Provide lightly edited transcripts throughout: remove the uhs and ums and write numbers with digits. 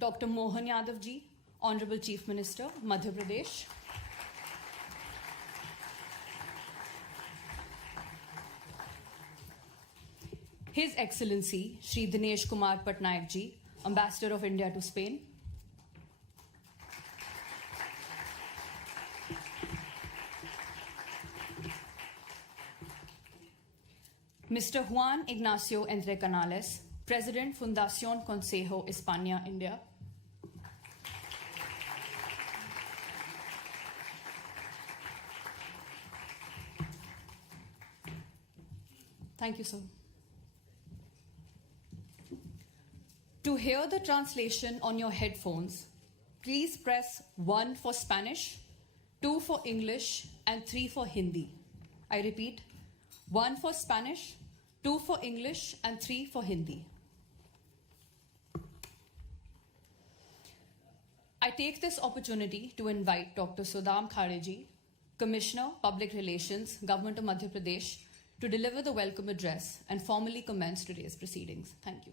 Dr. Mohan Yadav ji, Honorable Chief Minister, Madhya Pradesh. His Excellency Shri Dinesh Kumar Patnaik ji, Ambassador of India to Spain. Mr. Juan Ignacio Entre Canales, President Fundación Consejo España, India. Thank you, sir. To hear the translation on your headphones, please press 1 for Spanish, 2 for English, and 3 for Hindi. I repeat, 1 for Spanish, 2 for English, and 3 for Hindi. I take this opportunity to invite Dr. Sudham Khareji, Commissioner, Public Relations, Government of Madhya Pradesh, to deliver the welcome address and formally commence today's proceedings. Thank you.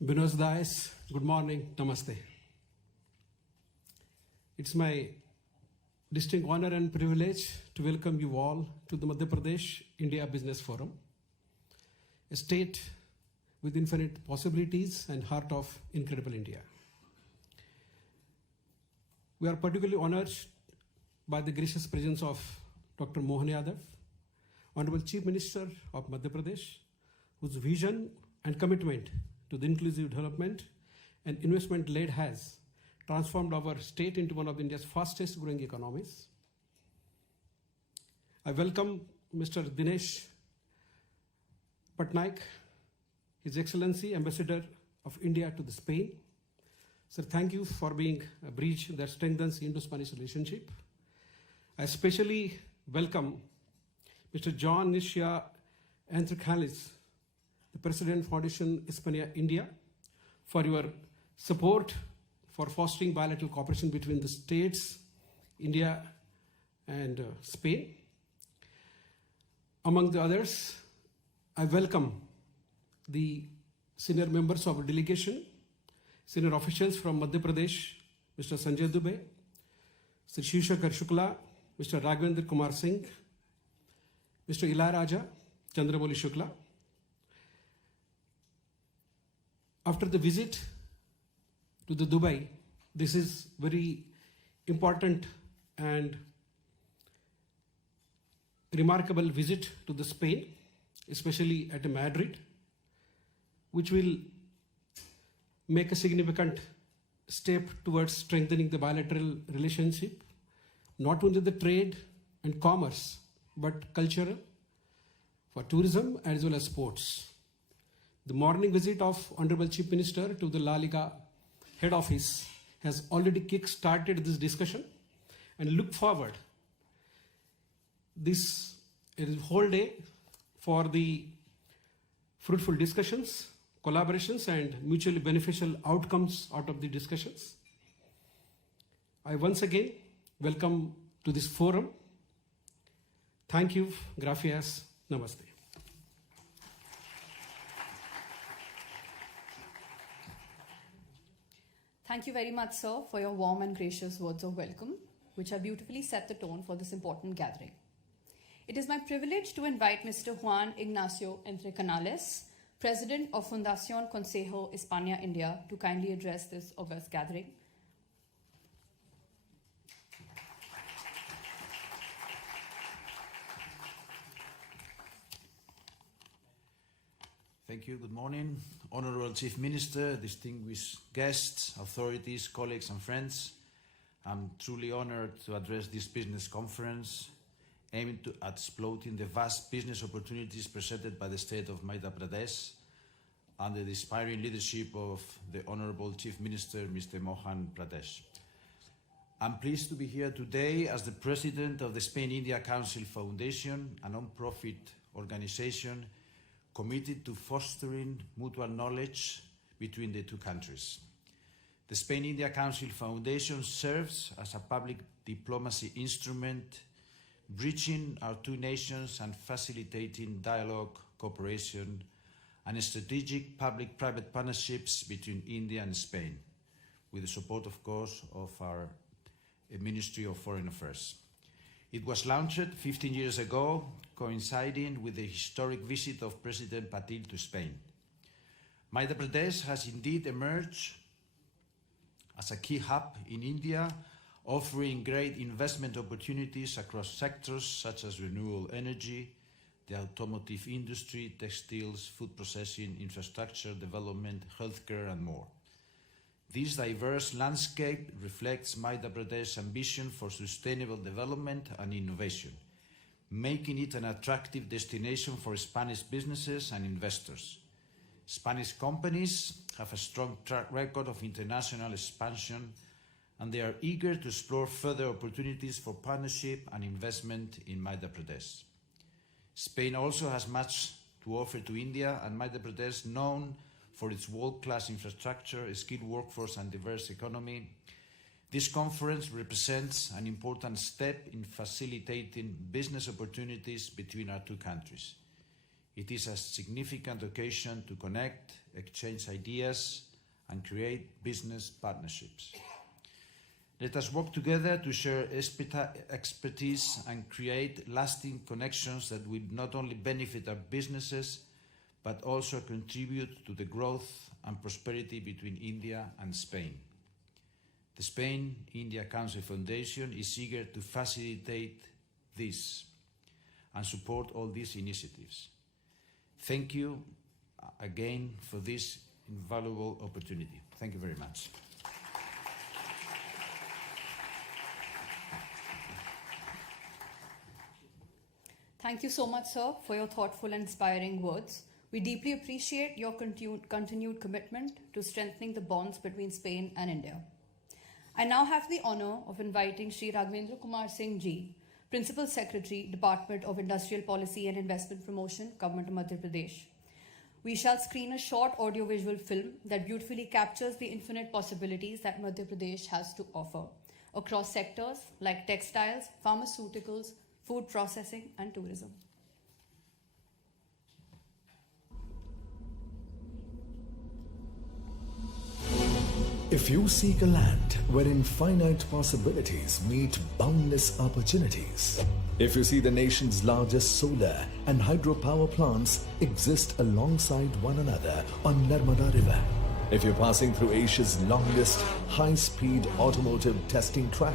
Buenos dias, good morning, namaste. It's my distinct honor and privilege to welcome you all to the Madhya Pradesh India Business Forum, a state with infinite possibilities and heart of incredible India. We are particularly honored by the gracious presence of Dr. Mohan Yadav, Honorable Chief Minister of Madhya Pradesh, whose vision and commitment to the inclusive development and investment-led has transformed our state into one of India's fastest growing economies. I welcome Mr. Dinesh Patnaik, His Excellency, Ambassador of India to the Spain. Sir, thank you for being a bridge that strengthens Indo-Spanish relationship. I especially welcome Mr. John Nisha Anthracalis, the President Foundation España, India, for your support for fostering bilateral cooperation between the states, India and Spain. Among the others, I welcome the senior members of our delegation, senior officials from Madhya Pradesh, Mr. Sanjay Dubey, Mr. Shivshankar Shukla, Mr. Raghavendra Kumar Singh, Mr. Ilayaraja Chandramouli Shukla. After the visit to the Dubai, this is very important and remarkable visit to the Spain, especially at Madrid, which will make a significant step towards strengthening the bilateral relationship, not only the trade and commerce, but cultural, for tourism as well as sports. The morning visit of Honorable Chief Minister to the La Liga head office has already kick-started this discussion, and look forward this whole day for the fruitful discussions, collaborations, and mutually beneficial outcomes out of the discussions. I once again welcome to this forum. Thank you, gracias, namaste. Thank you very much, sir, for your warm and gracious words of welcome, which have beautifully set the tone for this important gathering. It is my privilege to invite Mr. Juan Ignacio Entre Canales, President of Fundación Consejo España, India, to kindly address this august gathering. Thank you. Good morning. Honorable Chief Minister, distinguished guests, authorities, colleagues and friends. I'm truly honored to address this business conference aiming at exploiting the vast business opportunities presented by the state of Madhya Pradesh under the inspiring leadership of the Honorable Chief Minister, Mr. Mohan Pradesh. I'm pleased to be here today as the President of the Spain-India Council Foundation, a non-profit organization committed to fostering mutual knowledge between the two countries. The Spain-India Council Foundation serves as a public diplomacy instrument bridging our two nations and facilitating dialogue, cooperation, and strategic public-private partnerships between India and Spain, with the support, of course, of our Ministry of Foreign Affairs. It was launched 15 years ago, coinciding with the historic visit of President Patil to Spain. Madhya Pradesh has indeed emerged as a key hub in India, offering great investment opportunities across sectors such as renewable energy, the automotive industry, textiles, food processing, infrastructure development, healthcare, and more. This diverse landscape reflects Madhya Pradesh's ambition for sustainable development and innovation, making it an attractive destination for Spanish businesses and investors. Spanish companies have a strong track record of international expansion, and they are eager to explore further opportunities for partnership and investment in Madhya Pradesh. Spain also has much to offer to India, and Madhya Pradesh, known for its world-class infrastructure, skilled workforce, and diverse economy. This conference represents an important step in facilitating business opportunities between our two countries. It is a significant occasion to connect, exchange ideas, and create business partnerships. Let us work together to share expertise and create lasting connections that will not only benefit our businesses, but also contribute to the growth and prosperity between India and Spain. The Spain-India Council Foundation is eager to facilitate this and support all these initiatives. Thank you again for this invaluable opportunity. Thank you very much. Thank you so much, sir, for your thoughtful and inspiring words. We deeply appreciate your continued commitment to strengthening the bonds between Spain and India. I now have the honor of inviting Shri Raghavendra Kumar Singh Ji, Principal Secretary, Department of Industrial Policy and Investment Promotion, Government of Madhya Pradesh. We shall screen a short audiovisual film that beautifully captures the infinite possibilities that Madhya Pradesh has to offer across sectors like textiles, pharmaceuticals, food processing, and tourism. If you seek a land wherein finite possibilities meet boundless opportunities, if you see the nation's largest solar and hydropower plants exist alongside one another on Narmada River, if you're passing through Asia's longest high-speed automotive testing track,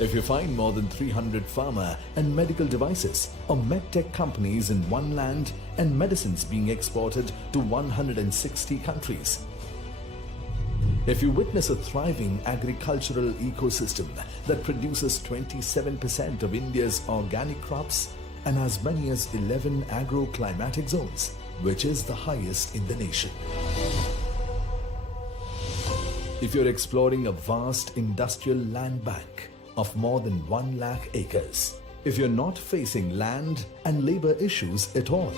if you find more than 300 pharma and medical devices or medtech companies in one land and medicines being exported to 160 countries, if you witness a thriving agricultural ecosystem that produces 27% of India's organic crops and as many as 11 agroclimatic zones, which is the highest in the nation. If you're exploring a vast industrial land bank of more than 1 lakh acres, if you're not facing land and labor issues at all,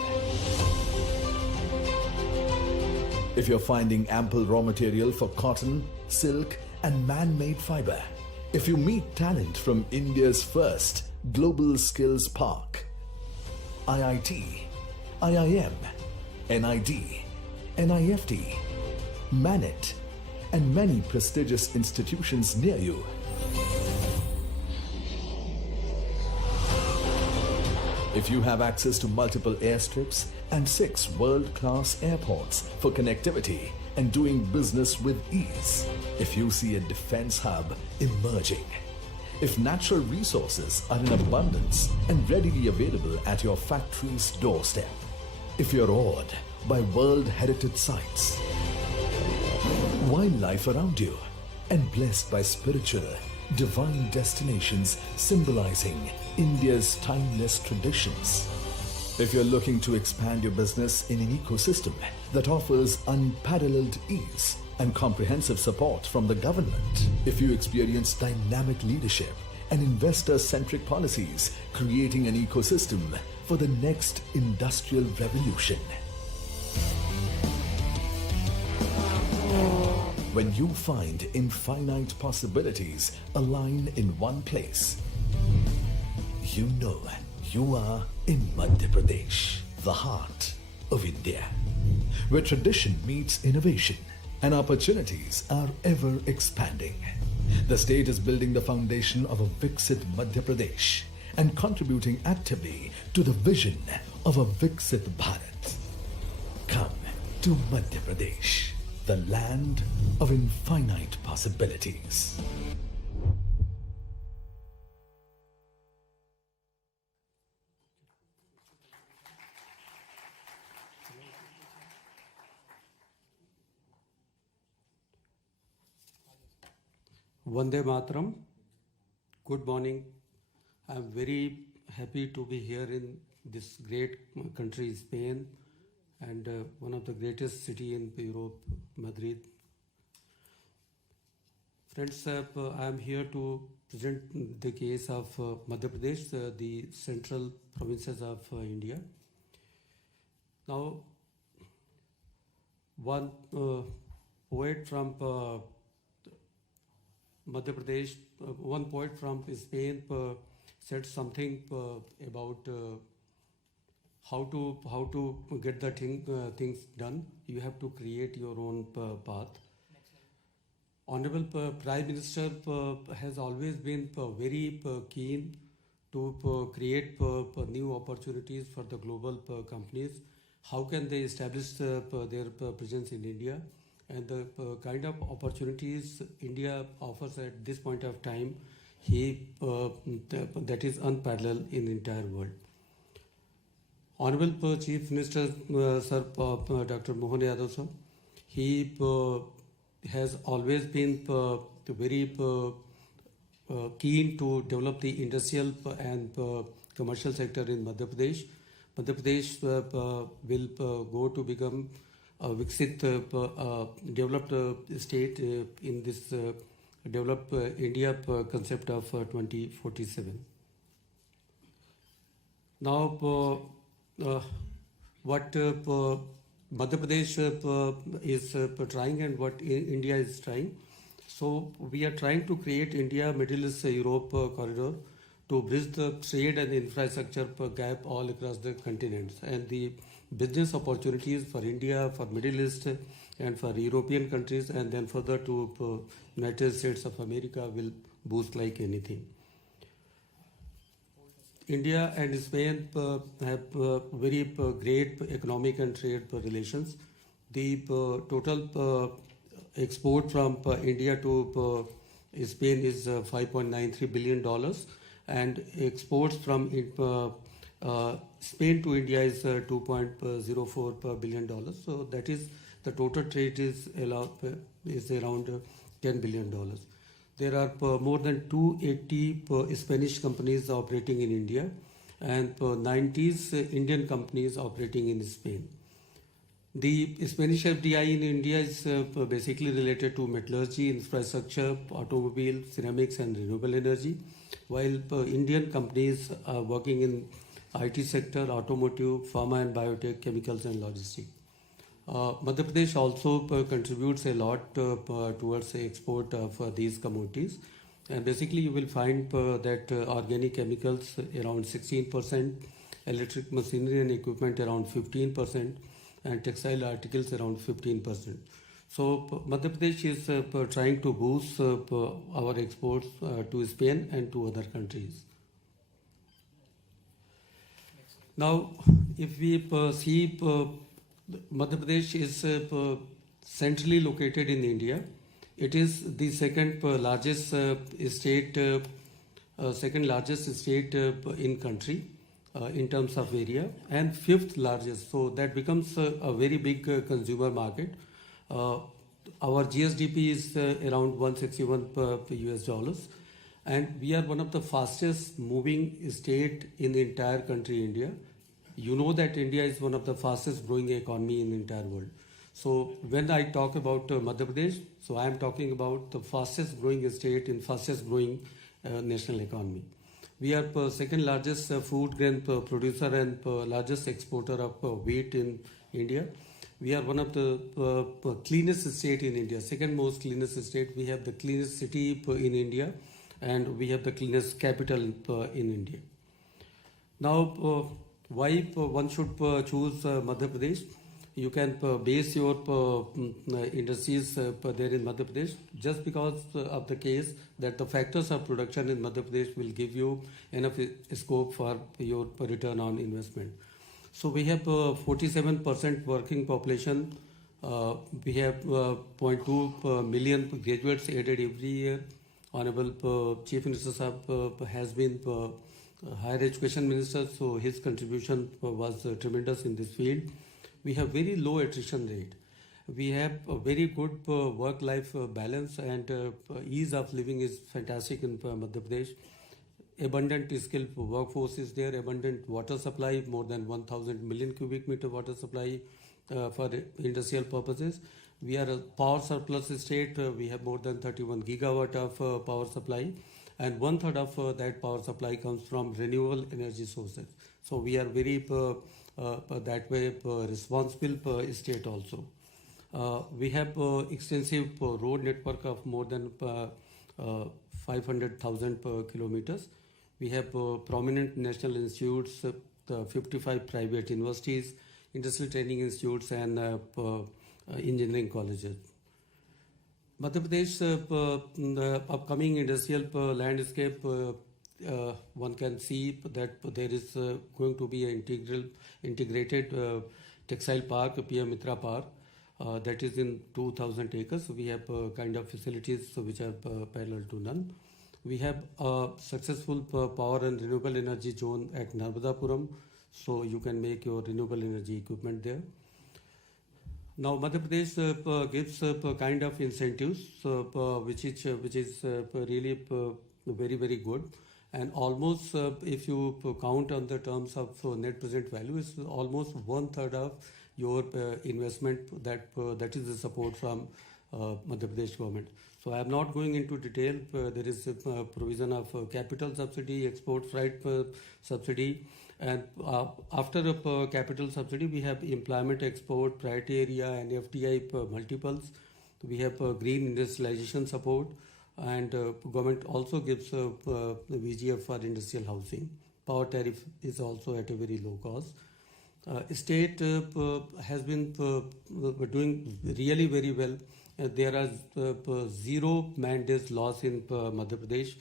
if you're finding ample raw material for cotton, silk, and man-made fiber, if you meet talent from India's first global skills park, IIT, IIM, NID, NIFT, MANET, and many prestigious institutions near you, if you have access to multiple airstrips and 6 world-class airports for connectivity and doing business with ease, if you see a defense hub emerging, if natural resources are in abundance and readily available at your factory's doorstep, if you're awed by World Heritage Sites, wildlife around you, and blessed by spiritual, divine destinations symbolizing India's timeless traditions. If you're looking to expand your business in an ecosystem that offers unparalleled ease and comprehensive support from the government, if you experience dynamic leadership and investor-centric policies creating an ecosystem for the next industrial revolution, when you find infinite possibilities align in one place, you know you are in Madhya Pradesh, the heart of India, where tradition meets innovation and opportunities are ever expanding. The state is building the foundation of a Viksit Madhya Pradesh and contributing actively to the vision of a Viksit Bharat. Come to Madhya Pradesh, the land of infinite possibilities. Vande Mataram. Good morning. I'm very happy to be here in this great country, Spain, and one of the greatest city in Europe, Madrid. Friends, I'm here to present the case of Madhya Pradesh, the central provinces of India. Now, one poet from Madhya Pradesh, one poet from Spain said something about how to get the things done. You have to create your own path. Honorable Prime Minister has always been very keen to create new opportunities for the global companies. How can they establish their presence in India? And the kind of opportunities India offers at this point of time, that is unparalleled in the entire world. Honorable Chief Minister, Sir Dr. Mohan Yadav, sir, he has always been very keen to develop the industrial and commercial sector in Madhya Pradesh. Madhya Pradesh will go to become a Viksit developed state in this developed India concept of 2047. Now, what Madhya Pradesh is trying and what India is trying. So we are trying to create India Middle East Europe corridor to bridge the trade and infrastructure gap all across the continents, and the business opportunities for India, for Middle East and for European countries, and then further to United States of America will boost like anything. India and Spain have very great economic and trade relations. The total export from India to Spain is $5.93 billion, and exports from Spain to India is $2.04 billion. So that is the total trade is around $10 billion. There are more than 280 Spanish companies operating in India and 90 Indian companies operating in Spain. The Spanish FDI in India is basically related to metallurgy, infrastructure, automobile, ceramics and renewable energy, while Indian companies are working in IT sector, automotive, pharma and biotech, chemicals and logistics. Madhya Pradesh also contributes a lot towards the export of these commodities. And basically you will find that organic chemicals around 16%, electric machinery and equipment around 15%, and textile articles around 15%. So Madhya Pradesh is trying to boost our exports to Spain and to other countries. Now, if we see Madhya Pradesh is centrally located in India. It is the second largest state in country in terms of area, and fifth largest. So that becomes a very big consumer market. Our GSDP is around $161 US, and we are one of the fastest moving state in the entire country, India. You know that India is one of the fastest growing economy in the entire world. So when I talk about Madhya Pradesh, so I am talking about the fastest growing state in fastest growing national economy. We are second largest food grain producer and largest exporter of wheat in India. We are one of the cleanest state in India, second most cleanest state. We have the cleanest city in India, and we have the cleanest capital in India. Now, why one should choose Madhya Pradesh? You can base your industries there in Madhya Pradesh just because of the case that the factors of production in Madhya Pradesh will give you enough scope for your return on investment. So we have 47% working population. We have 0.2 million graduates added every year. Honorable Chief Minister Sahab has been higher education minister, so his contribution was tremendous in this field. We have very low attrition rate. We have a very good work-life balance, and ease of living is fantastic in Madhya Pradesh. Abundant skilled workforce is there, abundant water supply, more than 1,000 million cubic meter water supply for industrial purposes. We are a power surplus state. We have more than 31 gigawatt of power supply, and 1/3 of that power supply comes from renewable energy sources. So we are very that way responsible state also. We have extensive road network of more than 500,000 kilometers. We have prominent national institutes, 55 private universities, industrial training institutes, and engineering colleges. Madhya Pradesh, the upcoming industrial landscape, one can see that there is going to be an integrated textile park, PM Mitra Park, that is in 2,000 acres. We have kind of facilities which are parallel to none. We have a successful power and renewable energy zone at Narmadapuram, so you can make your renewable energy equipment there. Now, Madhya Pradesh gives kind of incentives which is really very, very good. And almost, if you count on the terms of net present value, it's almost 1/3 of your investment that is the support from Madhya Pradesh government. So I am not going into detail. There is a provision of capital subsidy, export freight subsidy, and after a capital subsidy, we have employment, export, priority area, and FDI multiples. We have green industrialization support, and government also gives VGF for industrial housing. Power tariff is also at a very low cost. State has been doing really very well. There are 0 man days loss in Madhya Pradesh.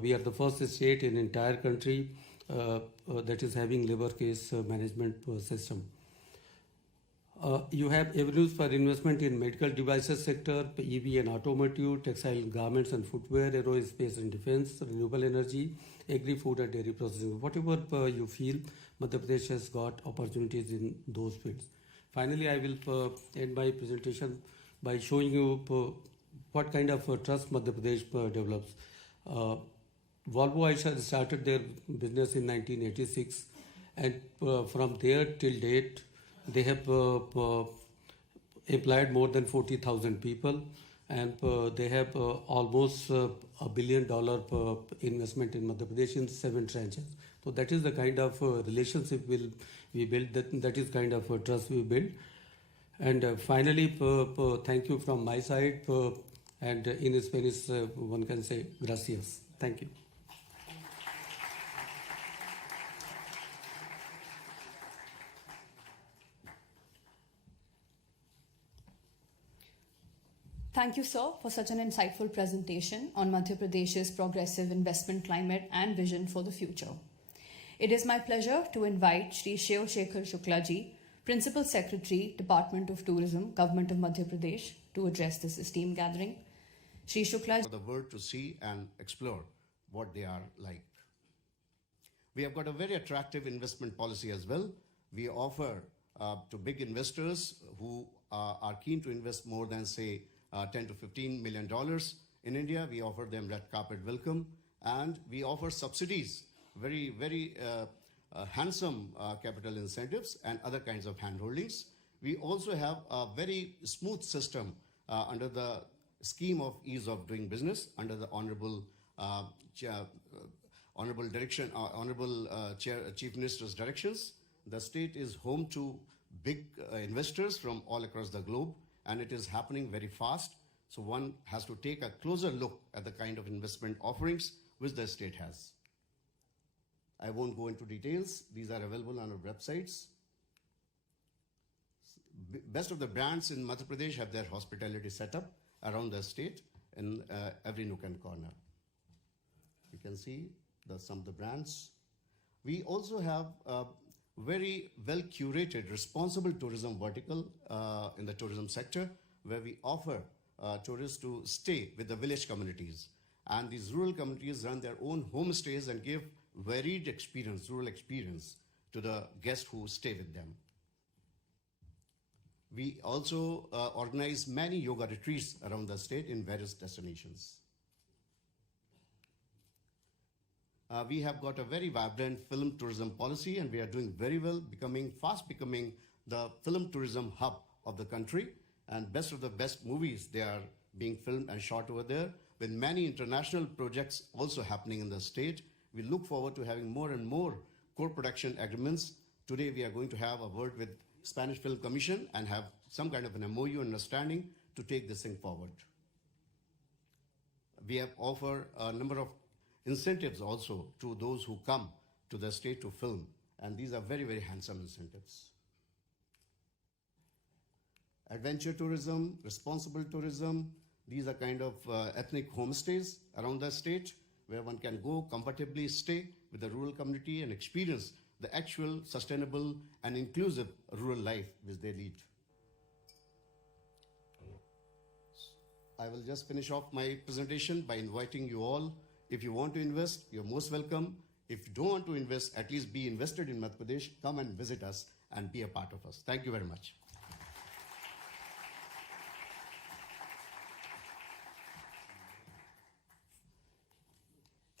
We are the first state in entire country that is having labor case management system. You have avenues for investment in medical devices sector, EV and automotive, textile garments and footwear, aerospace and defense, renewable energy, agri-food and dairy processing. Whatever you feel, Madhya Pradesh has got opportunities in those fields. Finally, I will end my presentation by showing you what kind of trust Madhya Pradesh develops. Volvo Eicher started their business in 1986, and from there till date, they have employed more than 40,000 people, and they have almost $1 billion investment in Madhya Pradesh in 7 tranches. So that is the kind of relationship we build. That is kind of trust we build. And finally, thank you from my side. And in Spanish, one can say gracias. Thank you. Thank you, sir, for such an insightful presentation on Madhya Pradesh's progressive investment climate and vision for the future. It is my pleasure to invite Shri Shiv Shekhar Shukla ji, Principal Secretary, Department of Tourism, Government of Madhya Pradesh, to address this esteemed gathering. Shri Shukla ji. For the world to see and explore what they are like. We have got a very attractive investment policy as well. We offer to big investors who are keen to invest more than, say, $10 to $15 million in India. We offer them red carpet welcome, and we offer subsidies, very, very handsome capital incentives and other kinds of handholdings. We also have a very smooth system under the scheme of ease of doing business under the honorable Chief Minister's directions. The state is home to big investors from all across the globe, and it is happening very fast. So one has to take a closer look at the kind of investment offerings which the state has. I won't go into details. These are available on our websites. Best of the brands in Madhya Pradesh have their hospitality set up around the state in every nook and corner. You can see some of the brands. We also have a very well curated responsible tourism vertical in the tourism sector, where we offer tourists to stay with the village communities. And these rural communities run their own homestays and give varied experience, rural experience, to the guests who stay with them. We also organize many yoga retreats around the state in various destinations. We have got a very vibrant film tourism policy, and we are doing very well, fast becoming the film tourism hub of the country. And best of the best movies, they are being filmed and shot over there, with many international projects also happening in the state. We look forward to having more and more co-production agreements. Today we are going to have a word with Spanish Film Commission and have some kind of an MOU understanding to take this thing forward. We have offered a number of incentives also to those who come to the state to film, and these are very, very handsome incentives. Adventure tourism, responsible tourism, these are kind of ethnic homestays around the state where one can go comfortably, stay with the rural community and experience the actual sustainable and inclusive rural life which they lead. I will just finish off my presentation by inviting you all. If you want to invest, you're most welcome. If you don't want to invest, at least be invested in Madhya Pradesh, come and visit us and be a part of us. Thank you very much.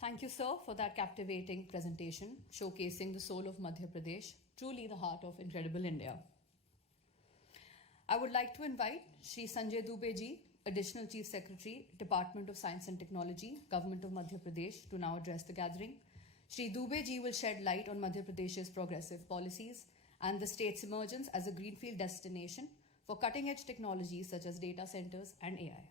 Thank you, sir, for that captivating presentation, showcasing the soul of Madhya Pradesh, truly the heart of incredible India. I would like to invite Shri Sanjay Dubey ji, Additional Chief Secretary, Department of Science and Technology, Government of Madhya Pradesh, to now address the gathering. Shri Dubey ji will shed light on Madhya Pradesh's progressive policies and the state's emergence as a greenfield destination for cutting-edge technologies such as data centers and AI.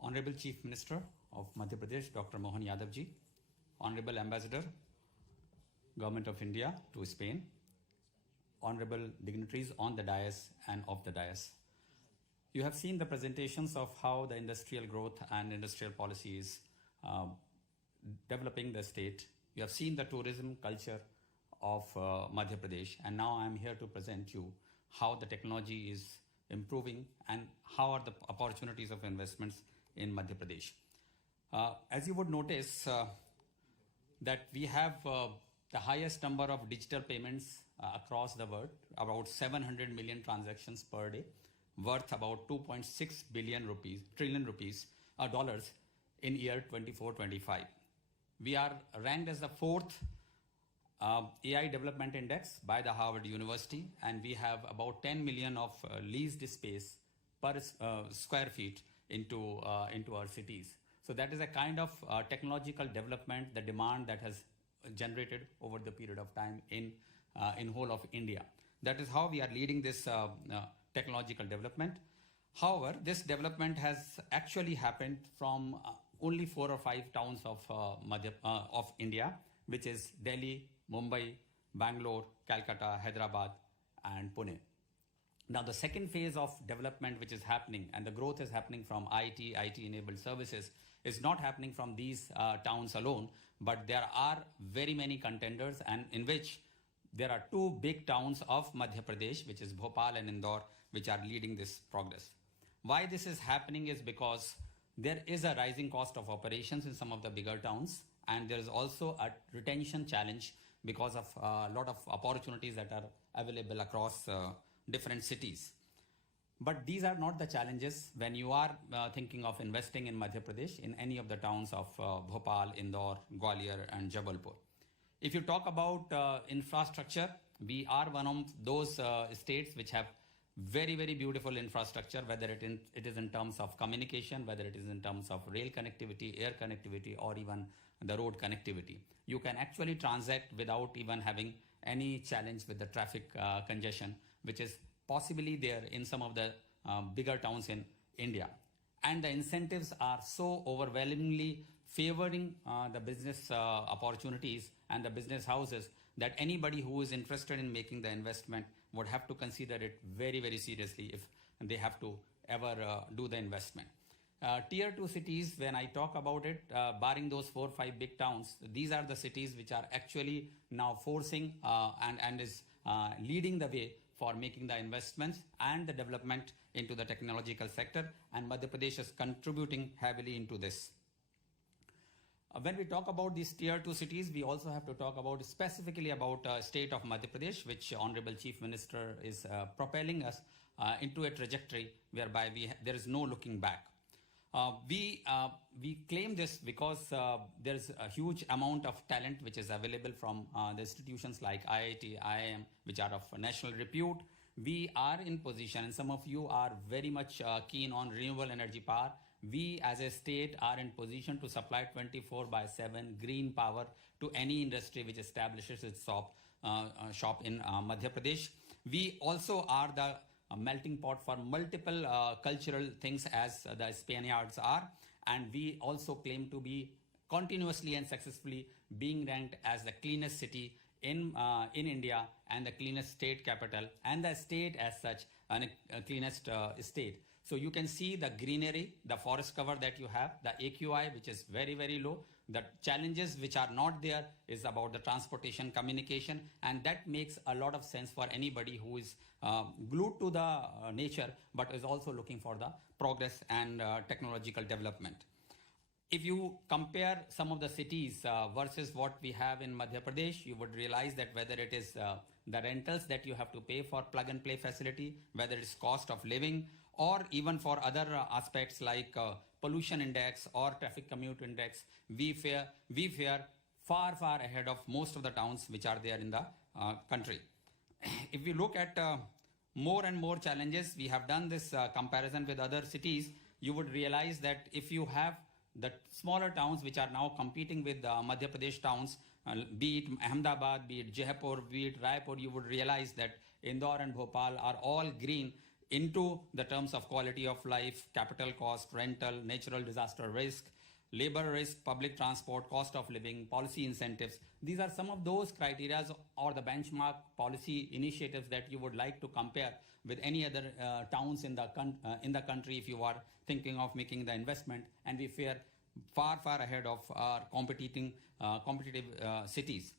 Honorable Chief Minister of Madhya Pradesh, Dr. Mohan Yadav ji, Honorable Ambassador, Government of India to Spain, Honorable dignitaries on the dais and off the dais. You have seen the presentations of how the industrial growth and industrial policy is developing the state. You have seen the tourism culture of Madhya Pradesh, and now I am here to present you how the technology is improving and how are the opportunities of investments in Madhya Pradesh. As you would notice that we have the highest number of digital payments across the world, about 700 million transactions per day, worth about 2.6 trillion dollars in year 24-25. We are ranked as the 4th AI Development Index by the Harvard University, and we have about 10 million of leased space per square feet into our cities. So that is a kind of technological development, the demand that has generated over the period of time in whole of India. That is how we are leading this technological development. However, this development has actually happened from only 4 or 5 towns of India, which is Delhi, Mumbai, Bangalore, Calcutta, Hyderabad, and Pune. Now, the second phase of development which is happening, and the growth is happening from IT-enabled services, is not happening from these towns alone, but there are very many contenders, and in which there are two big towns of Madhya Pradesh, which is Bhopal and Indore, which are leading this progress. Why this is happening is because there is a rising cost of operations in some of the bigger towns, and there is also a retention challenge because of a lot of opportunities that are available across different cities. But these are not the challenges when you are thinking of investing in Madhya Pradesh in any of the towns of Bhopal, Indore, Gwalior and Jabalpur. If you talk about infrastructure, we are one of those states which have very, very beautiful infrastructure, whether it is in terms of communication, whether it is in terms of rail connectivity, air connectivity, or even the road connectivity. You can actually transact without even having any challenge with the traffic congestion, which is possibly there in some of the bigger towns in India. And the incentives are so overwhelmingly favoring the business opportunities and the business houses that anybody who is interested in making the investment would have to consider it very, very seriously if they have to ever do the investment. Tier 2 cities, when I talk about it, barring those 4 or 5 big towns, these are the cities which are actually now forcing and is leading the way for making the investments and the development into the technological sector, and Madhya Pradesh is contributing heavily into this. When we talk about these tier 2 cities, we also have to talk about specifically about state of Madhya Pradesh, which Honorable Chief Minister is propelling us into a trajectory whereby there is no looking back. We claim this because there is a huge amount of talent which is available from the institutions like IIT, IIM, which are of national repute. We are in position, and some of you are very much keen on renewable energy power. We as a state are in position to supply 24/7 green power to any industry which establishes its shop in Madhya Pradesh. We also are the melting pot for multiple cultural things as the Spaniards are, and we also claim to be continuously and successfully being ranked as the cleanest city in India and the cleanest state capital, and the state as such and cleanest state. So you can see the greenery, the forest cover that you have, the AQI, which is very, very low. The challenges which are not there is about the transportation, communication, and that makes a lot of sense for anybody who is glued to the nature, but is also looking for the progress and technological development. If you compare some of the cities versus what we have in Madhya Pradesh, you would realize that whether it is the rentals that you have to pay for plug and play facility, whether it's cost of living, or even for other aspects like pollution index or traffic commute index, we fare far, far ahead of most of the towns which are there in the country. If we look at more and more challenges, we have done this comparison with other cities, you would realize that if you have the smaller towns which are now competing with Madhya Pradesh towns, be it Ahmedabad, be it Jaipur, be it Raipur, you would realize that Indore and Bhopal are all green into the terms of quality of life, capital cost, rental, natural disaster risk, labor risk, public transport, cost of living, policy incentives. These are some of those criteria or the benchmark policy initiatives that you would like to compare with any other towns in the country if you are thinking of making the investment, and we fare far, far ahead of our competitive cities.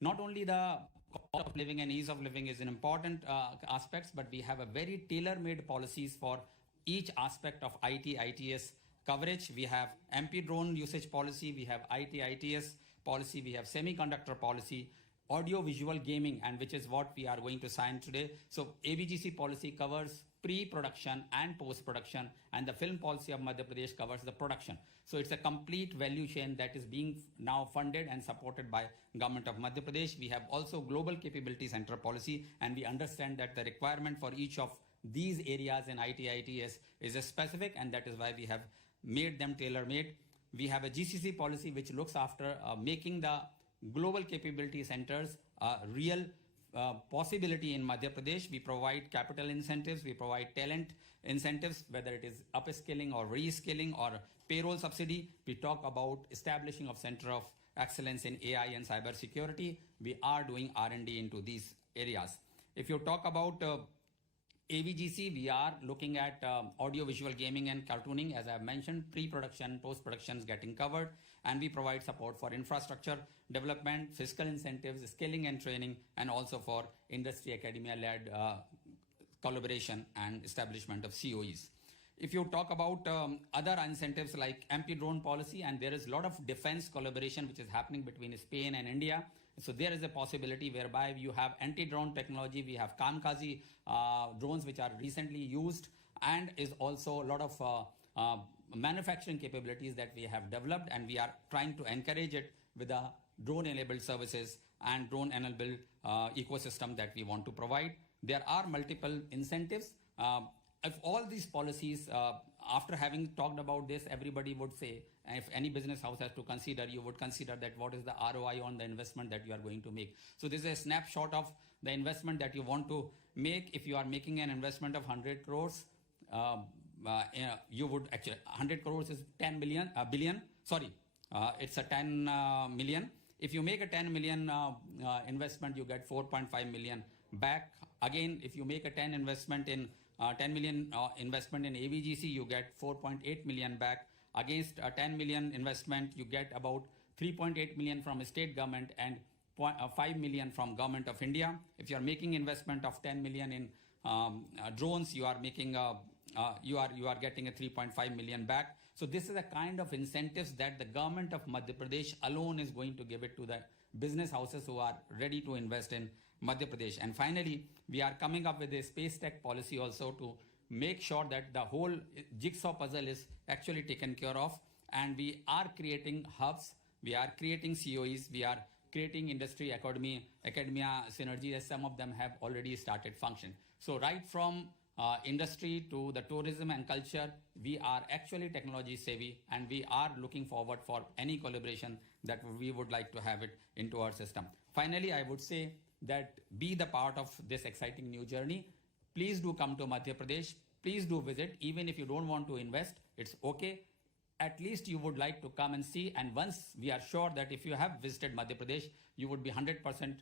Not only the cost of living and ease of living is an important aspects, but we have a very tailor-made policies for each aspect of IT, ITS coverage. We have MP drone usage policy, we have IT, ITS policy, we have semiconductor policy, audio visual gaming, and which is what we are going to sign today. So AVGC policy covers pre-production and post-production, and the film policy of Madhya Pradesh covers the production. So it's a complete value chain that is being now funded and supported by government of Madhya Pradesh. We have also global capability center policy, and we understand that the requirement for each of these areas in IT, ITS is a specific, and that is why we have made them tailor-made. We have a GCC policy which looks after making the global capability centers real possibility in Madhya Pradesh. We provide capital incentives, we provide talent incentives, whether it is upskilling or reskilling or payroll subsidy. We talk about establishing of center of excellence in AI and cyber security. We are doing R&D into these areas. If you talk about AVGC, we are looking at audio-visual gaming and cartooning. As I've mentioned, pre-production, post-production is getting covered, and we provide support for infrastructure development, fiscal incentives, skilling and training, and also for industry academia-led collaboration and establishment of COEs. If you talk about other incentives like anti-drone policy, and there is a lot of defense collaboration which is happening between Spain and India. So there is a possibility whereby you have anti-drone technology. We have kamikaze drones which are recently used, and is also a lot of manufacturing capabilities that we have developed, and we are trying to encourage it with a drone-enabled services and drone-enabled ecosystem that we want to provide. There are multiple incentives. If all these policies, after having talked about this, everybody would say, if any business house has to consider, you would consider that what is the ROI on the investment that you are going to make. So this is a snapshot of the investment that you want to make. If you are making an investment of 100 crores, you would actually, 100 crores is 10 billion, billion, sorry, it's a 10 million. If you make a 10 million investment, you get 4.5 million back. Again, if you make a 10 investment in 10 million investment in AVGC, you get 4.8 million back. Against a 10 million investment, you get about 3.8 million from state government and 5 million from government of India. If you are making investment of 10 million in drones, you are making you are getting a 3.5 million back. So this is a kind of incentives that the government of Madhya Pradesh alone is going to give it to the business houses who are ready to invest in Madhya Pradesh. And finally, we are coming up with a space tech policy also to make sure that the whole jigsaw puzzle is actually taken care of. And we are creating hubs, we are creating COEs, we are creating industry academia synergy, as some of them have already started function. So right from industry to the tourism and culture, we are actually technology savvy, and we are looking forward for any collaboration that we would like to have it into our system. Finally, I would say that be the part of this exciting new journey. Please do come to Madhya Pradesh. Please do visit. Even if you don't want to invest, it's okay. At least you would like to come and see. And once we are sure that if you have visited Madhya Pradesh, you would be 100%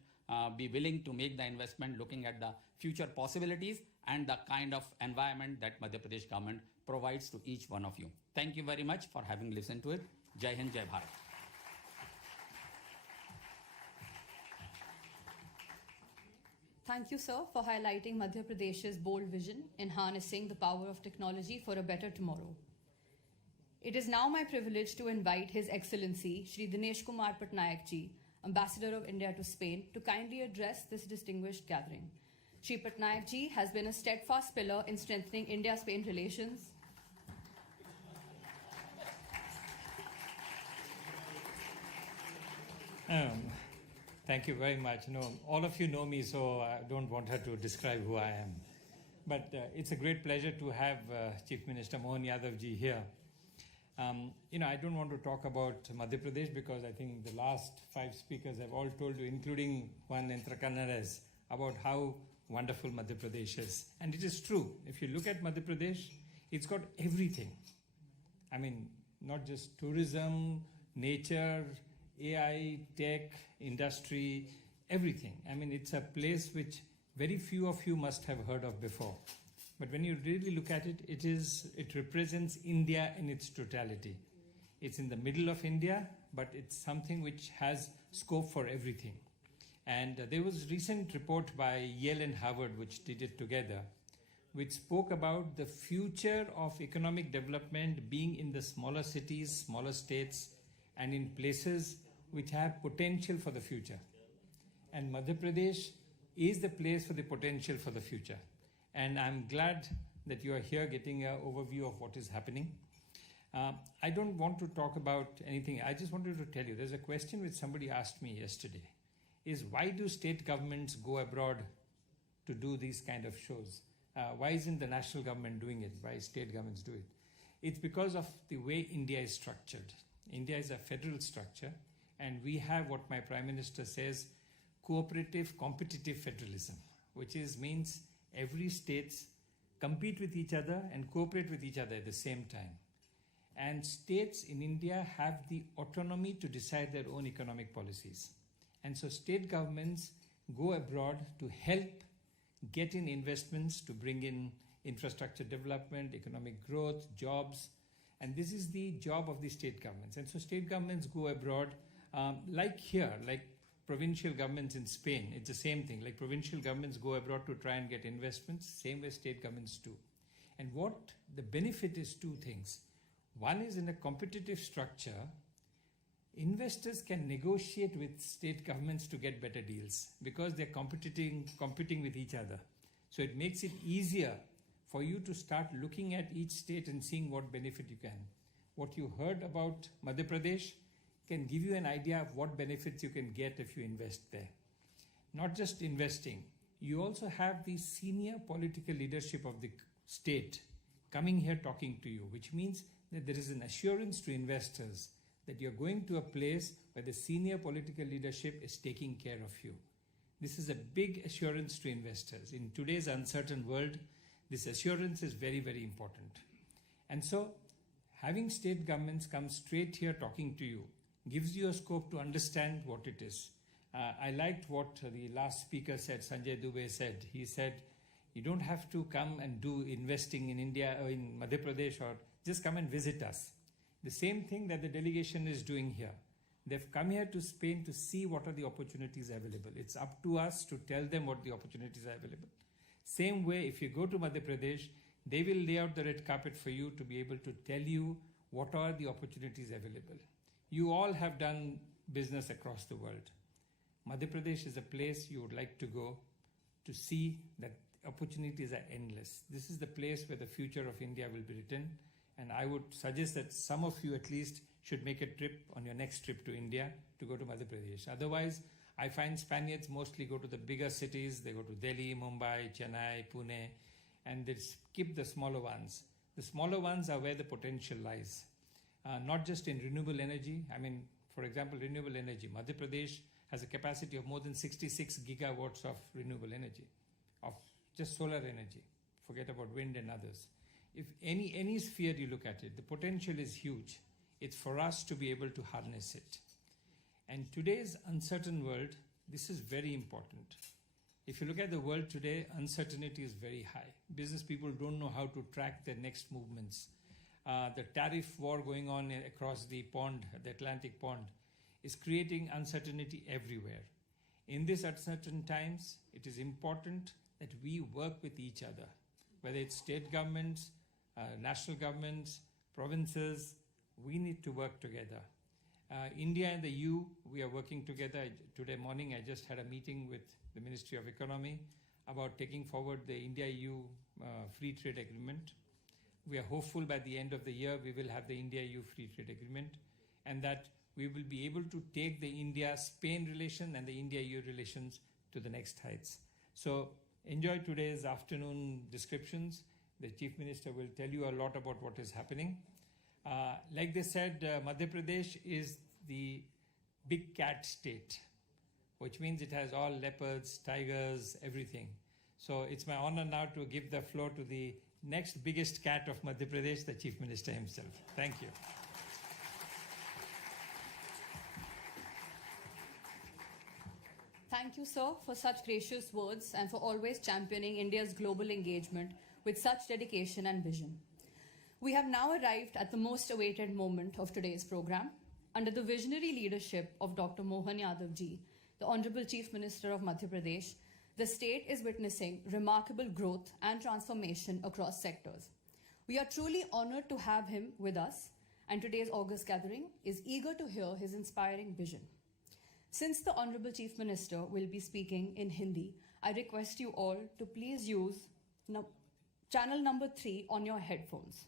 be willing to make the investment, looking at the future possibilities and the kind of environment that Madhya Pradesh government provides to each one of you. Thank you very much for having listened to it. Jai Hind, Jai Bharat. Thank you, sir, for highlighting Madhya Pradesh's bold vision in harnessing the power of technology for a better tomorrow. It is now my privilege to invite His Excellency Shri Dinesh Kumar Patnaik ji, Ambassador of India to Spain, to kindly address this distinguished gathering. Shri Patnaik ji has been a steadfast pillar in strengthening India-Spain relations. Thank you very much. All of you know me, so I don't want her to describe who I am. But it's a great pleasure to have Chief Minister Mohan Yadav ji here. I don't want to talk about Madhya Pradesh because I think the last 5 speakers have all told you, including Juan Entrecanales, about how wonderful Madhya Pradesh is. And it is true. If you look at Madhya Pradesh, it's got everything. I mean, not just tourism, nature, AI, tech, industry, everything. I mean, it's a place which very few of you must have heard of before. But when you really look at it, it represents India in its totality. It's in the middle of India, but it's something which has scope for everything. And there was a recent report by Yale and Harvard, which did it together, which spoke about the future of economic development being in the smaller cities, smaller states, and in places which have potential for the future. And Madhya Pradesh is the place for the potential for the future. And I'm glad that you are here getting an overview of what is happening. I don't want to talk about anything. I just wanted to tell you, there's a question which somebody asked me yesterday, is why do state governments go abroad to do these kind of shows? Why isn't the national government doing it? Why state governments do it? It's because of the way India is structured. India is a federal structure, and we have what my Prime Minister says, cooperative, competitive federalism, which means every states compete with each other and cooperate with each other at the same time. And states in India have the autonomy to decide their own economic policies. And so state governments go abroad to help get in investments to bring in infrastructure development, economic growth, jobs. And this is the job of the state governments. And so state governments go abroad, like here, like provincial governments in Spain. It's the same thing. Like provincial governments go abroad to try and get investments, same way state governments do. And what the benefit is two things. One is in a competitive structure, investors can negotiate with state governments to get better deals because they're competing with each other. So it makes it easier for you to start looking at each state and seeing what benefit you can. What you heard about Madhya Pradesh can give you an idea of what benefits you can get if you invest there. Not just investing, you also have the senior political leadership of the state coming here talking to you, which means that there is an assurance to investors that you're going to a place where the senior political leadership is taking care of you. This is a big assurance to investors. In today's uncertain world, this assurance is very, very important. And so having state governments come straight here talking to you gives you a scope to understand what it is. I liked what the last speaker said, Sanjay Dubey said. He said, you don't have to come and do investing in India or in Madhya Pradesh, or just come and visit us. The same thing that the delegation is doing here. They've come here to Spain to see what are the opportunities available. It's up to us to tell them what the opportunities are available. Same way, if you go to Madhya Pradesh, they will lay out the red carpet for you to be able to tell you what are the opportunities available. You all have done business across the world. Madhya Pradesh is a place you would like to go to see that opportunities are endless. This is the place where the future of India will be written. And I would suggest that some of you at least should make a trip on your next trip to India to go to Madhya Pradesh. Otherwise, I find Spaniards mostly go to the bigger cities. They go to Delhi, Mumbai, Chennai, Pune, and they skip the smaller ones. The smaller ones are where the potential lies. Not just in renewable energy. I mean, for example, renewable energy. Madhya Pradesh has a capacity of more than 66 gigawatts of renewable energy, of just solar energy. Forget about wind and others. If any sphere you look at it, the potential is huge. It's for us to be able to harness it. And today's uncertain world, this is very important. If you look at the world today, uncertainty is very high. Business people don't know how to track their next movements. The tariff war going on across the pond, the Atlantic pond, is creating uncertainty everywhere. In these uncertain times, it is important that we work with each other, whether it's state governments, national governments, provinces. We need to work together. India and the EU, we are working together. Today morning, I just had a meeting with the Ministry of Economy about taking forward the India-EU free trade agreement. We are hopeful by the end of the year, we will have the India-EU free trade agreement, and that we will be able to take the India-Spain relation and the India-EU relations to the next heights. So enjoy today's afternoon descriptions. The Chief Minister will tell you a lot about what is happening. Like they said, Madhya Pradesh is the big cat state, which means it has all leopards, tigers, everything. So it's my honor now to give the floor to the next biggest cat of Madhya Pradesh, the Chief Minister himself. Thank you. Thank you, sir, for such gracious words and for always championing India's global engagement with such dedication and vision. We have now arrived at the most awaited moment of today's program. Under the visionary leadership of Dr. Mohan Yadav ji, the Honorable Chief Minister of Madhya Pradesh, the state is witnessing remarkable growth and transformation across sectors. We are truly honored to have him with us, and today's August gathering is eager to hear his inspiring vision. Since the Honorable Chief Minister will be speaking in Hindi, I request you all to please use channel number 3 on your headphones.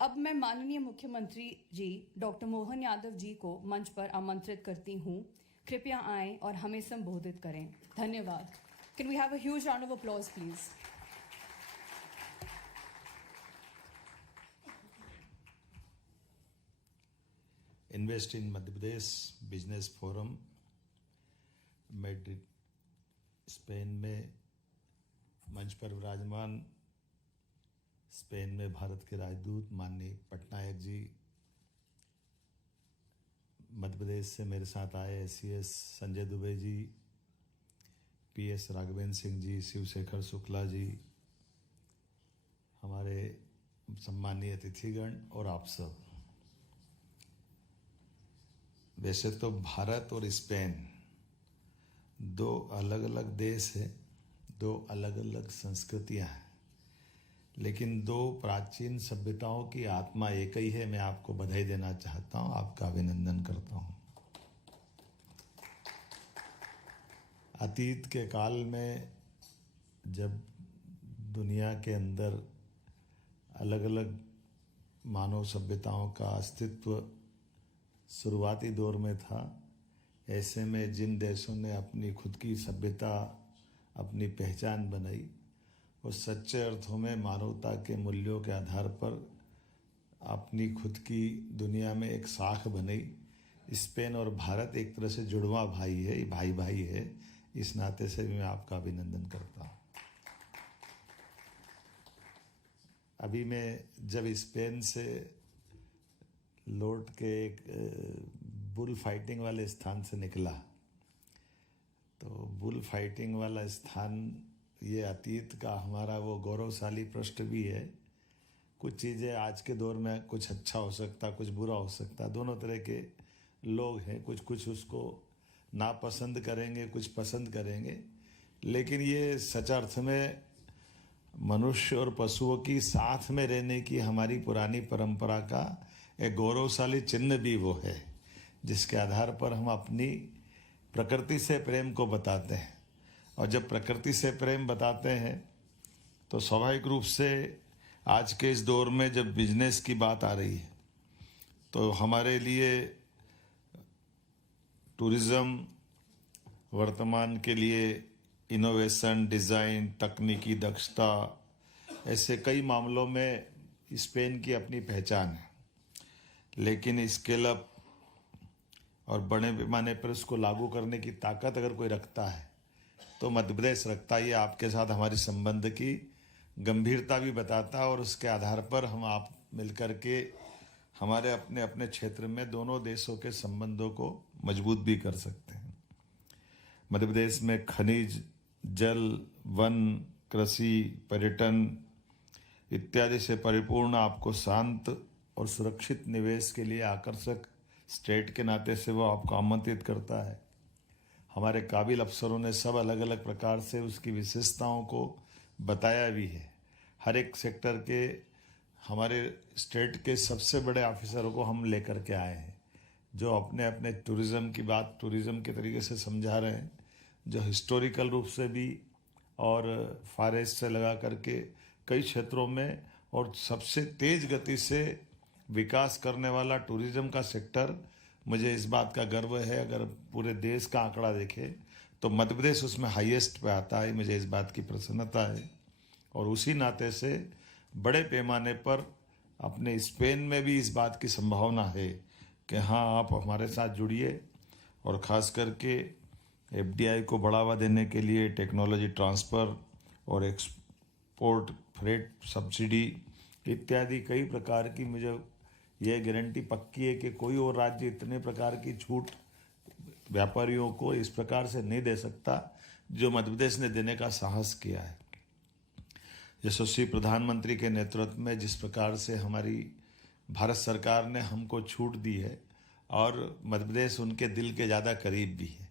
अब मैं माननीय मुख्यमंत्री जी doctor Mohan Yadav ji को मंच पर आमंत्रित करती हूँ. कृपया आएं और हमें संबोधित करें. धन्यवाद. Can we have a huge round of applause, please? Invest in Madhya Pradesh Business Forum, Madrid, Spain में मंच पर विराजमान स्पेन में भारत के राजदूत माननीय पटनायक जी, मध्य प्रदेश से मेरे साथ आए SCS संजय दुबे जी, PS राघवेंद्र सिंह जी, शिवशेखर शुक्ला जी, हमारे सम्मानीय अतिथिगण और आप सब। वैसे तो भारत और स्पेन दो अलग अलग देश है, दो अलग अलग संस्कृतियां हैं, लेकिन दो प्राचीन सभ्यताओं की आत्मा एक ही है। मैं आपको बधाई देना चाहता हूं, आपका अभिनंदन करता हूं। अतीत के काल में जब दुनिया के अंदर अलग अलग मानव सभ्यताओं का अस्तित्व शुरुआती दौर में था, ऐसे में जिन देशों ने अपनी खुद की सभ्यता, अपनी पहचान बनाई, वो सच्चे अर्थों में मानवता के मूल्यों के आधार पर अपनी खुद की दुनिया में एक शाख बनाई। स्पेन और भारत एक तरह से जुड़वा भाई है, भाई भाई है। इस नाते से भी मैं आपका अभिनंदन करता हूँ। अभी मैं जब स्पेन से लौट के एक बुल फाइटिंग वाले स्थान से निकला, तो बुल फाइटिंग वाला स्थान ये अतीत का हमारा वो गौरवशाली पृष्ठ भी है। कुछ चीज़ें आज के दौर में कुछ अच्छा हो सकता, कुछ बुरा हो सकता, दोनों तरह के लोग हैं। कुछ उसको नापसंद करेंगे, कुछ पसंद करेंगे, लेकिन ये सच अर्थ में मनुष्य और पशुओं की साथ में रहने की हमारी पुरानी परंपरा का एक गौरवशाली चिन्ह भी वो है, जिसके आधार पर हम अपनी प्रकृति से प्रेम को बताते हैं। और जब प्रकृति से प्रेम बताते हैं तो स्वाभाविक रूप से आज के इस दौर में जब बिजनेस की बात आ रही है, तो हमारे लिए टूरिज़्म वर्तमान के लिए इनोवेशन, डिज़ाइन, तकनीकी दक्षता, ऐसे कई मामलों में स्पेन की अपनी पहचान है। लेकिन स्केल अप और बड़े पैमाने पर उसको लागू करने की ताकत अगर कोई रखता है तो मध्य प्रदेश रखता है। ये आपके साथ हमारी संबंध की गंभीरता भी बताता है, और उसके आधार पर हम आप मिलकर के हमारे अपने अपने क्षेत्र में दोनों देशों के संबंधों को मजबूत भी कर सकते हैं। मध्य प्रदेश में खनिज, जल, वन, कृषि, पर्यटन इत्यादि से परिपूर्ण आपको शांत और सुरक्षित निवेश के लिए आकर्षक स्टेट के नाते से वो आपको आमंत्रित करता है। हमारे काबिल अफसरों ने सब अलग अलग प्रकार से उसकी विशेषताओं को बताया भी है। हर एक सेक्टर के हमारे स्टेट के सबसे बड़े ऑफिसरों को हम लेकर के आए हैं, जो अपने अपने टूरिज़्म की बात टूरिज़्म के तरीके से समझा रहे हैं, जो हिस्टोरिकल रूप से भी और फार ईस्ट से लगा करके कई क्षेत्रों में और सबसे तेज गति से विकास करने वाला टूरिज़्म का सेक्टर। मुझे इस बात का गर्व है, अगर पूरे देश का आंकड़ा देखें तो मध्य प्रदेश उसमें हाईएस्ट पे आता है। मुझे इस बात की प्रसन्नता है, और उसी नाते से बड़े पैमाने पर अपने स्पेन में भी इस बात की संभावना है कि हाँ, आप हमारे साथ जुड़िए, और ख़ास करके एफडीआई को बढ़ावा देने के लिए टेक्नोलॉजी ट्रांसफ़र और एक्सपोर्ट फ्रेट सब्सिडी इत्यादि कई प्रकार की मुझे यह गारंटी पक्की है कि कोई और राज्य इतने प्रकार की छूट व्यापारियों को इस प्रकार से नहीं दे सकता जो मध्य प्रदेश ने देने का साहस किया है। यशस्वी प्रधानमंत्री के नेतृत्व में जिस प्रकार से हमारी भारत सरकार ने हमको छूट दी है, और मध्य प्रदेश उनके दिल के ज़्यादा करीब भी है,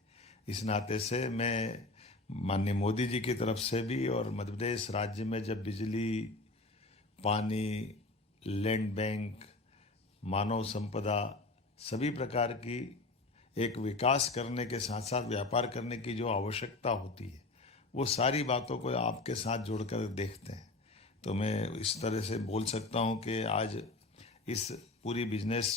इस नाते से मैं माननीय मोदी जी की तरफ से भी और मध्य प्रदेश राज्य में जब बिजली, पानी, लैंड बैंक, मानव संपदा सभी प्रकार की एक विकास करने के साथ साथ व्यापार करने की जो आवश्यकता होती है, वो सारी बातों को आपके साथ जोड़कर देखते हैं। तो मैं इस तरह से बोल सकता हूँ कि आज इस पूरी बिजनेस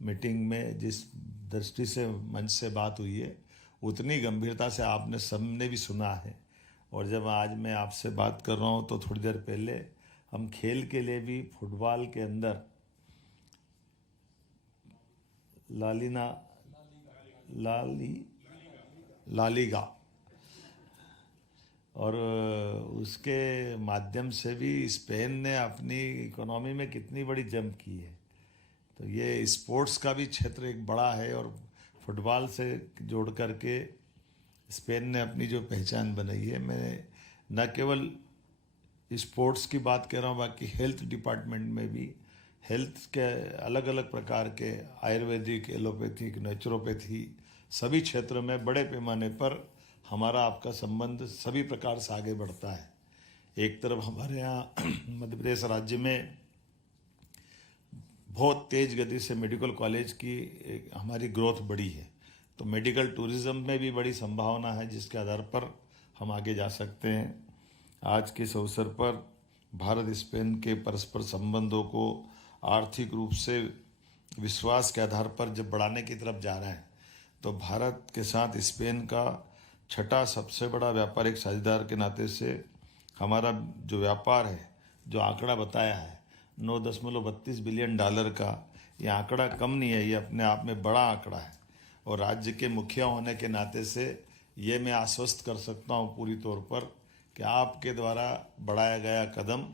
मीटिंग में जिस दृष्टि से मंच से बात हुई है, उतनी गंभीरता से आपने सबने भी सुना है। और जब आज मैं आपसे बात कर रहा हूँ तो थोड़ी देर पहले हम खेल के लिए भी फुटबॉल के अंदर लालीगा और उसके माध्यम से भी स्पेन ने अपनी इकोनॉमी में कितनी बड़ी जंप की है। तो ये स्पोर्ट्स का भी क्षेत्र एक बड़ा है, और फुटबॉल से जोड़ करके स्पेन ने अपनी जो पहचान बनाई है, मैं न केवल स्पोर्ट्स की बात कर रहा हूँ, बाकी हेल्थ डिपार्टमेंट में भी हेल्थ के अलग अलग प्रकार के आयुर्वेदिक, एलोपैथिक, नेचुरोपैथी सभी क्षेत्रों में बड़े पैमाने पर हमारा आपका संबंध सभी प्रकार से आगे बढ़ता है। एक तरफ हमारे यहाँ मध्य प्रदेश राज्य में बहुत तेज गति से मेडिकल कॉलेज की हमारी ग्रोथ बढ़ी है, तो मेडिकल टूरिज्म में भी बड़ी संभावना है जिसके आधार पर हम आगे जा सकते हैं। आज के इस अवसर पर भारत स्पेन के परस्पर संबंधों को आर्थिक रूप से विश्वास के आधार पर जब बढ़ाने की तरफ जा रहे हैं, तो भारत के साथ स्पेन का छठा सबसे बड़ा व्यापारिक साझेदार के नाते से हमारा जो व्यापार है, जो आंकड़ा बताया है 9.32 बिलियन डॉलर का, ये आंकड़ा कम नहीं है, ये अपने आप में बड़ा आंकड़ा है। और राज्य के मुखिया होने के नाते से ये मैं आश्वस्त कर सकता हूँ पूरी तौर पर कि आपके द्वारा बढ़ाया गया कदम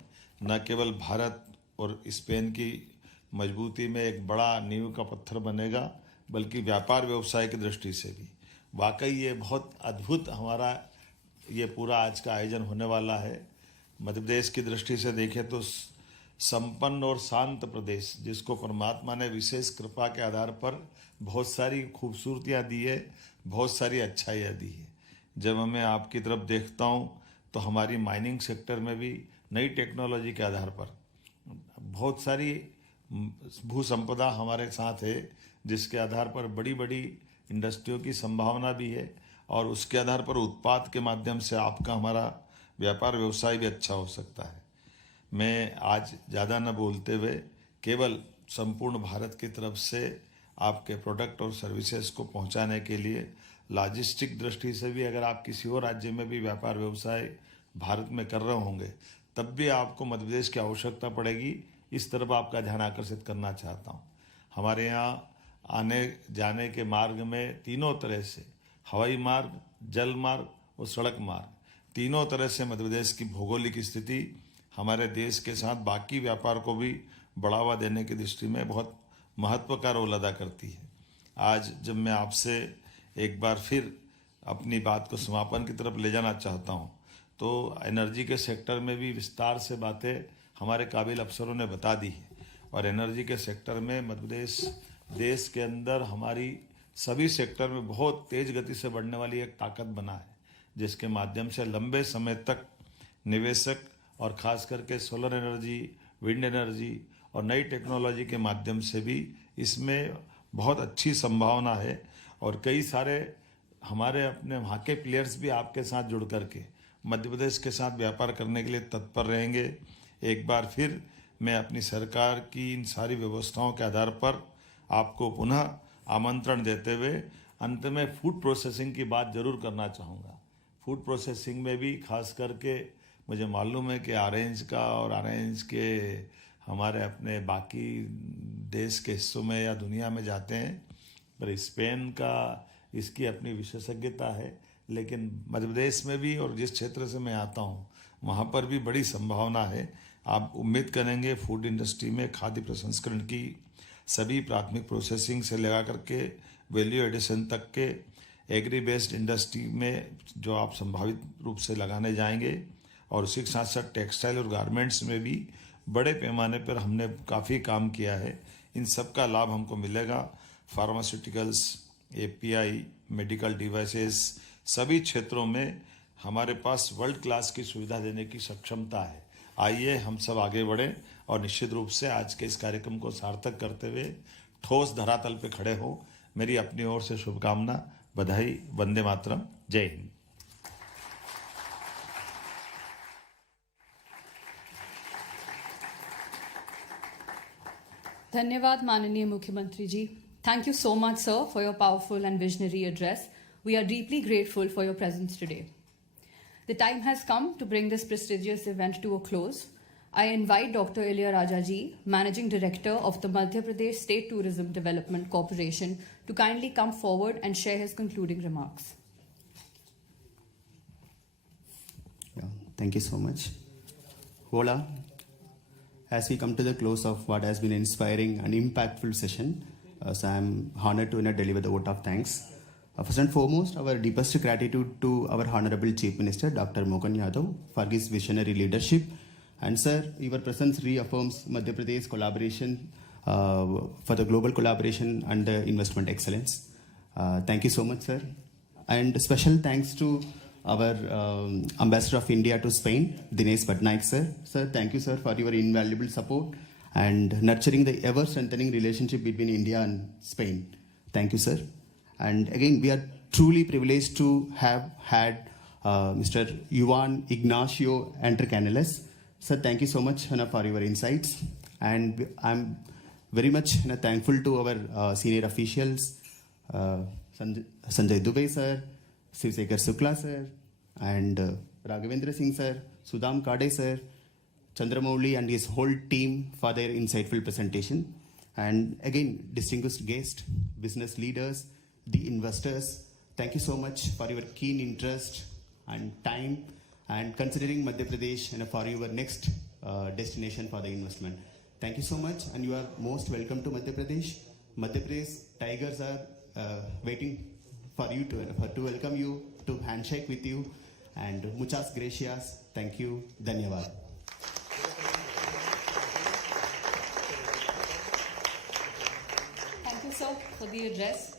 न केवल भारत और स्पेन की मजबूती में एक बड़ा नींव का पत्थर बनेगा, बल्कि व्यापार व्यवसाय की दृष्टि से भी वाकई ये बहुत अद्भुत हमारा ये पूरा आज का आयोजन होने वाला है। मध्य प्रदेश की दृष्टि से देखें तो संपन्न और शांत प्रदेश, जिसको परमात्मा ने विशेष कृपा के आधार पर बहुत सारी खूबसूरतियाँ दी है, बहुत सारी अच्छाइयाँ दी है। जब मैं आपकी तरफ देखता हूँ तो हमारी माइनिंग सेक्टर में भी नई टेक्नोलॉजी के आधार पर बहुत सारी भू संपदा हमारे साथ है, जिसके आधार पर बड़ी बड़ी इंडस्ट्रियों की संभावना भी है और उसके आधार पर उत्पाद के माध्यम से आपका हमारा व्यापार व्यवसाय भी अच्छा हो सकता है। मैं आज ज़्यादा न बोलते हुए केवल संपूर्ण भारत की तरफ से आपके प्रोडक्ट और सर्विसेज को पहुंचाने के लिए लॉजिस्टिक दृष्टि से भी अगर आप किसी और राज्य में भी व्यापार व्यवसाय भारत में कर रहे होंगे, तब भी आपको मध्य प्रदेश की आवश्यकता पड़ेगी, इस तरफ आपका ध्यान आकर्षित करना चाहता हूँ। हमारे यहाँ आने जाने के मार्ग में तीनों तरह से हवाई मार्ग, जल मार्ग और सड़क मार्ग, तीनों तरह से मध्य प्रदेश की भौगोलिक स्थिति हमारे देश के साथ बाकी व्यापार को भी बढ़ावा देने की दृष्टि में बहुत महत्व का रोल अदा करती है। आज जब मैं आपसे एक बार फिर अपनी बात को समापन की तरफ ले जाना चाहता हूँ, तो एनर्जी के सेक्टर में भी विस्तार से बातें हमारे काबिल अफसरों ने बता दी है और एनर्जी के सेक्टर में मध्य प्रदेश देश के अंदर हमारी सभी सेक्टर में बहुत तेज गति से बढ़ने वाली एक ताकत बना है, जिसके माध्यम से लंबे समय तक निवेशक और खास करके सोलर एनर्जी, विंड एनर्जी और नई टेक्नोलॉजी के माध्यम से भी इसमें बहुत अच्छी संभावना है और कई सारे हमारे अपने वहाँ के प्लेयर्स भी आपके साथ जुड़ करके मध्य प्रदेश के साथ व्यापार करने के लिए तत्पर रहेंगे। एक बार फिर मैं अपनी सरकार की इन सारी व्यवस्थाओं के आधार पर आपको पुनः आमंत्रण देते हुए अंत में फूड प्रोसेसिंग की बात जरूर करना चाहूँगा। फूड प्रोसेसिंग में भी खास करके मुझे मालूम है कि ऑरेंज का और ऑरेंज के हमारे अपने बाकी देश के हिस्सों में या दुनिया में जाते हैं, पर स्पेन का इसकी अपनी विशेषज्ञता है, लेकिन मध्य प्रदेश में भी और जिस क्षेत्र से मैं आता हूँ वहाँ पर भी बड़ी संभावना है। आप उम्मीद करेंगे फूड इंडस्ट्री में खाद्य प्रसंस्करण की सभी प्राथमिक प्रोसेसिंग से लगा करके वैल्यू एडिशन तक के एग्री बेस्ड इंडस्ट्री में जो आप संभावित रूप से लगाने जाएंगे और उसी के साथ साथ टेक्सटाइल और गारमेंट्स में भी बड़े पैमाने पर हमने काफ़ी काम किया है। इन सब का लाभ हमको मिलेगा। फार्मास्यूटिकल्स, एपीआई, मेडिकल डिवाइसेस सभी क्षेत्रों में हमारे पास वर्ल्ड क्लास की सुविधा देने की सक्षमता है। आइए हम सब आगे बढ़ें और निश्चित रूप से आज के इस कार्यक्रम को सार्थक करते हुए ठोस धरातल पे खड़े हो। मेरी अपनी ओर से शुभकामना, बधाई, वंदे मातरम, जय Hind. Dhanyavad, Mananiya Mukhyamantri ji. Thank you so much, sir, for your powerful and visionary address. We are deeply grateful for your presence today. The time has come to bring this prestigious event to a close. I invite Dr. Ilayaraja ji, Managing Director of the Madhya Pradesh State Tourism Development Corporation, to kindly come forward and share his concluding remarks. Thank you so much. Hola. As we come to the close of what has been an inspiring and impactful session, so I'm honored to deliver the vote of thanks. First and foremost, our deepest gratitude to our Honorable Chief Minister, Dr. Mohan Yadav, for his visionary leadership. And sir, your presence reaffirms Madhya Pradesh collaboration for the global collaboration and the investment excellence. Thank you so much, sir. And special thanks to our Ambassador of India to Spain, Dinesh Patnaik, sir. Sir, thank you, sir, for your invaluable support and nurturing the ever-strengthening relationship between India and Spain. Thank you, sir. And again, we are truly privileged to have had Mr. Juan Ignacio Entre Canales. Sir, thank you so much for your insights. And I'm very much thankful to our senior officials, Sanjay Dubey, sir, Shivsekhar Shukla, sir, and Raghavendra Singh, sir, Sudham Kade, sir, Chandramouli and his whole team for their insightful presentation. And again, distinguished guests, business leaders, the investors, thank you so much for your keen interest and time and considering Madhya Pradesh for your next destination for the investment. Thank you so much, and you are most welcome to Madhya Pradesh. Madhya Pradesh Tigers are waiting for you to welcome you, to handshake with you, and muchas gracias. Thank you. Dhanyavad. Thank you, sir, for the address.